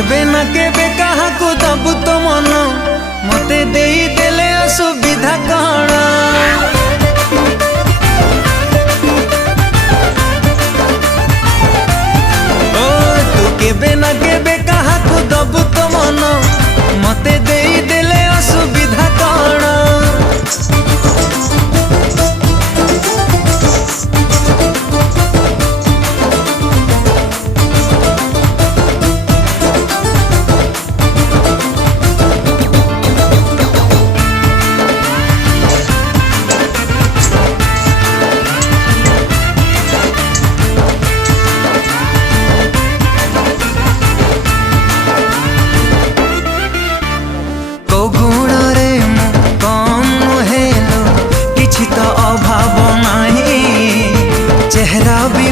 केबे ना केबे काहाकू दबु तो मन मते देई देले असुविधा कण। ओ तू केबे ना केबे काहाकू दबु तो मन मते देई देले असुविधा कण। चेहरा भी